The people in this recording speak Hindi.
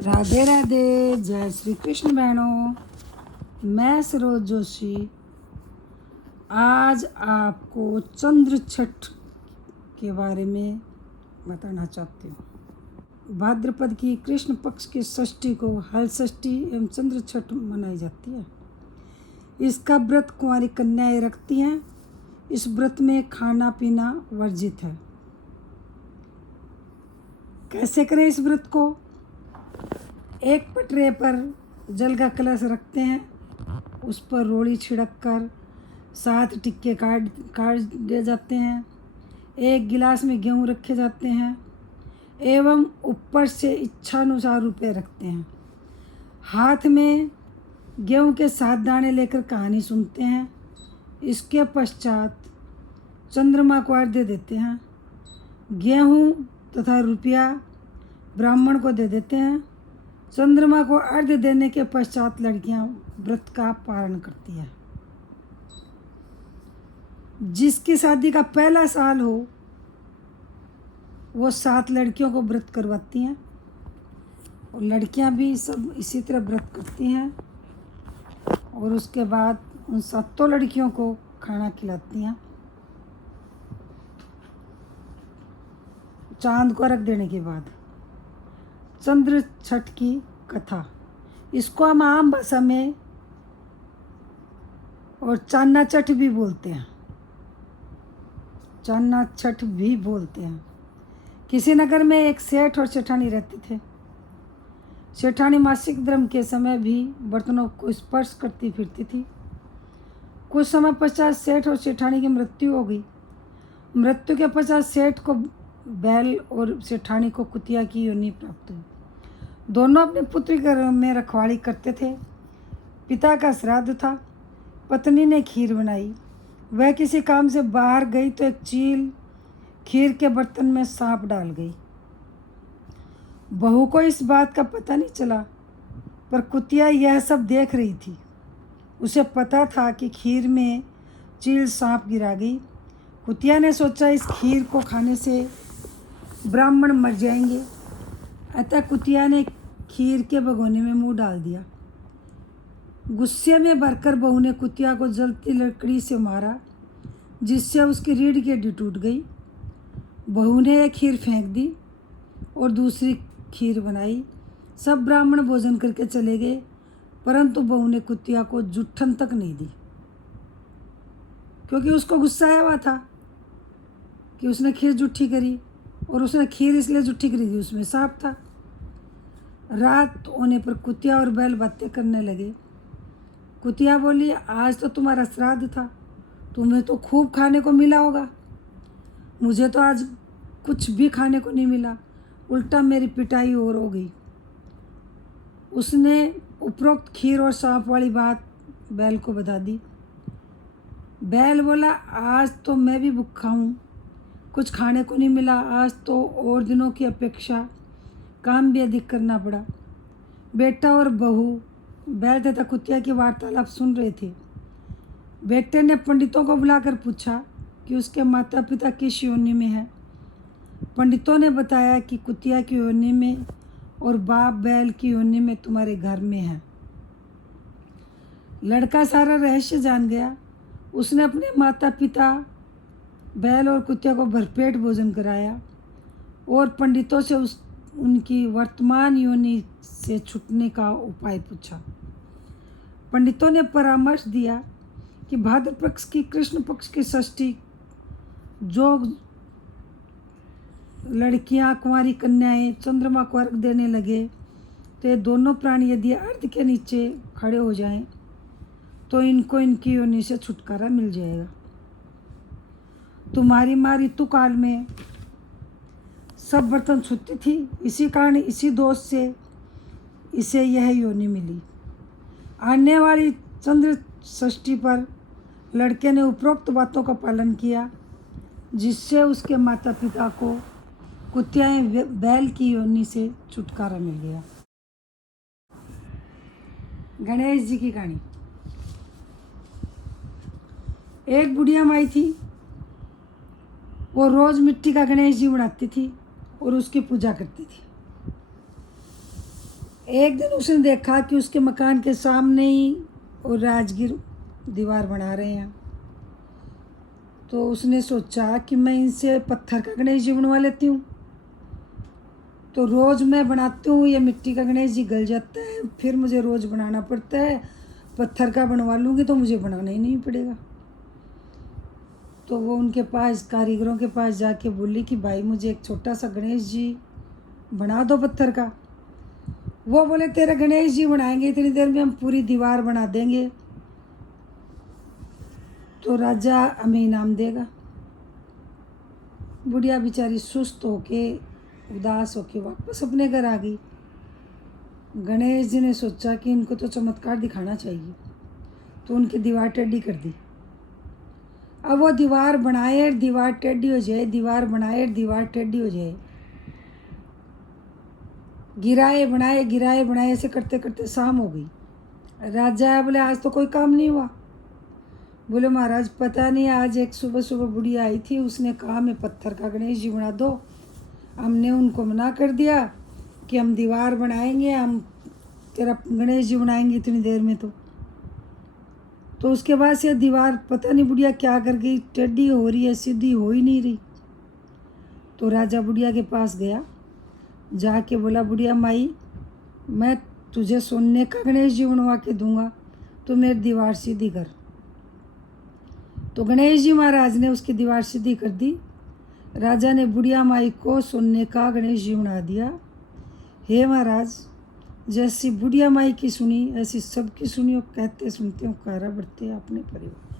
राधे राधे, जय श्री कृष्ण बहनों। मैं सरोज जोशी आज आपको चंद्र छठ के बारे में बताना चाहती हूँ। भाद्रपद की कृष्ण पक्ष की षष्ठी को हल षष्ठी एवं चंद्र छठ मनाई जाती है। इसका व्रत कुंवारी कन्याएं रखती हैं। इस व्रत में खाना पीना वर्जित है। कैसे करें इस व्रत को? एक पटरे पर जल का कलश रखते हैं, उस पर रोड़ी छिड़क कर 7 टिक्के काट दिए जाते हैं। एक गिलास में गेहूँ रखे जाते हैं एवं ऊपर से इच्छानुसार रुपए रखते हैं। हाथ में गेहूँ के 7 दाने लेकर कहानी सुनते हैं। इसके पश्चात चंद्रमा को अर्घ्य देते हैं। गेहूँ तथा रुपया ब्राह्मण को दे देते हैं। चंद्रमा को अर्घ्य देने के पश्चात लड़कियां व्रत का पारण करती हैं। जिसकी शादी का पहला साल हो वो 7 लड़कियों को व्रत करवाती हैं और लड़कियां भी सब इसी तरह व्रत करती हैं और उसके बाद उन 7 लड़कियों को खाना खिलाती हैं। चांद को अर्घ्य देने के बाद चंद्र छठ की कथा, इसको हम आम भाषा में और चान्ना छठ भी बोलते हैं। चान्ना छठ भी बोलते हैं। किसी नगर में एक सेठ और सेठानी रहते थे। सेठानी मासिक धर्म के समय भी बर्तनों को स्पर्श करती फिरती थी। कुछ समय पश्चात सेठ और सेठानी की मृत्यु हो गई। मृत्यु के पश्चात सेठ को बैल और सेठानी को कुतिया की योनि प्राप्त हुई। दोनों अपने पुत्र के घर में रखवाली करते थे। पिता का श्राद्ध था। पत्नी ने खीर बनाई। वह किसी काम से बाहर गई तो एक चील खीर के बर्तन में सांप डाल गई। बहू को इस बात का पता नहीं चला, पर कुतिया यह सब देख रही थी। उसे पता था कि खीर में चील सांप गिरा गई। कुतिया ने सोचा इस खीर को खाने से ब्राह्मण मर जाएंगे। अतः कुतिया ने खीर के भगोने में मुंह डाल दिया। गुस्से में भरकर बहू ने कुतिया को जलती लकड़ी से मारा, जिससे उसकी रीढ़ की हड्डी टूट गई। बहू ने एक खीर फेंक दी और दूसरी खीर बनाई। सब ब्राह्मण भोजन करके चले गए, परंतु बहू ने कुतिया को जुठन तक नहीं दी, क्योंकि उसको गुस्सा आया हुआ था कि उसने खीर जुट्ठी करी और उसने खीर इसलिए जुट्ठी करी थी, उसमें सांप था। रात होने पर कुतिया और बैल बातें करने लगे। कुतिया बोली, आज तो तुम्हारा श्राद्ध था, तुम्हें तो खूब खाने को मिला होगा। मुझे तो आज कुछ भी खाने को नहीं मिला, उल्टा मेरी पिटाई और हो गई। उसने उपरोक्त खीर और सांप वाली बात बैल को बता दी। बैल बोला, आज तो मैं भी भूखा हूँ, कुछ खाने को नहीं मिला। आज तो और दिनों की अपेक्षा काम भी अधिक करना पड़ा। बेटा और बहू बैल तथा कुतिया की वार्तालाप सुन रहे थे। बेटे ने पंडितों को बुलाकर पूछा कि उसके माता पिता किस योनि में हैं। पंडितों ने बताया कि कुतिया की योनि में और बाप बैल की योनि में तुम्हारे घर में है। लड़का सारा रहस्य जान गया। उसने अपने माता पिता बैल और कुतिया को भरपेट भोजन कराया और पंडितों से उनकी वर्तमान योनि से छूटने का उपाय पूछा। पंडितों ने परामर्श दिया कि भाद्र पक्ष की कृष्ण पक्ष की षष्ठी जो लड़कियां कुंवारी कन्याएं चंद्रमा को अर्घ्य देने लगे तो ये दोनों प्राणी यदि अर्घ्य के नीचे खड़े हो जाएं तो इनको इनकी योनि से छुटकारा मिल जाएगा। तुम्हारी माँ ऋतु काल में सब बर्तन छूती थी, इसी कारण इसी दोष से इसे यह योनि मिली। आने वाली चंद्र षष्ठी पर लड़के ने उपरोक्त बातों का पालन किया, जिससे उसके माता पिता को कुतिया बैल की योनि से छुटकारा मिल गया। गणेश जी की कहानी। एक बुढ़िया माई थी। वो रोज मिट्टी का गणेश जी बनाती थी और उसकी पूजा करती थी। एक दिन उसने देखा कि उसके मकान के सामने ही वो राजगीर दीवार बना रहे हैं। तो उसने सोचा कि मैं इनसे पत्थर का गणेश जी बनवा लेती हूँ। तो रोज़ मैं बनाती हूँ, ये मिट्टी का गणेश जी गल जाता है, फिर मुझे रोज़ बनाना पड़ता है। पत्थर का बनवा लूँगी तो मुझे बनाना ही नहीं पड़ेगा। तो वो उनके पास, कारीगरों के पास जाके बोली कि भाई मुझे एक छोटा सा गणेश जी बना दो पत्थर का। वो बोले तेरा गणेश जी बनाएंगे इतनी देर में हम पूरी दीवार बना देंगे, तो राजा हमें इनाम देगा। बुढ़िया बेचारी सुस्त होके, उदास होके वापस अपने घर आ गई। गणेश जी ने सोचा कि इनको तो चमत्कार दिखाना चाहिए, तो उनकी दीवार टेढ़ी कर दी। अब वो दीवार बनाए, दीवार टेढ़ी हो जाए, दीवार बनाए, दीवार टेढ़ी हो जाए, गिराए बनाए, ऐसे करते करते शाम हो गई। राजा बोले आज तो कोई काम नहीं हुआ। बोले महाराज पता नहीं, आज एक सुबह सुबह बुढ़िया आई थी, उसने कहा मैं पत्थर का गणेश जी बना दो। हमने उनको मना कर दिया कि हम दीवार बनाएंगे, हम तेरा गणेश जी बनाएंगे इतनी देर में। तो उसके बाद से दीवार पता नहीं बुढ़िया क्या कर गई, टेढ़ी हो रही है, सीधी हो ही नहीं रही। तो राजा बुढ़िया के पास गया, जाके बोला बुढ़िया माई मैं तुझे सोने का गणेश जी बनवा के दूंगा, तो मेरी दीवार सीधी कर। तो गणेश जी महाराज ने उसकी दीवार सीधी कर दी। राजा ने बुढ़िया माई को सोने का गणेश जी बना दिया। हे महाराज, जैसी बुढ़िया माई की सुनी ऐसी सबकी सुनी, और कहते सुनते हो कारा बढ़ते अपने परिवार।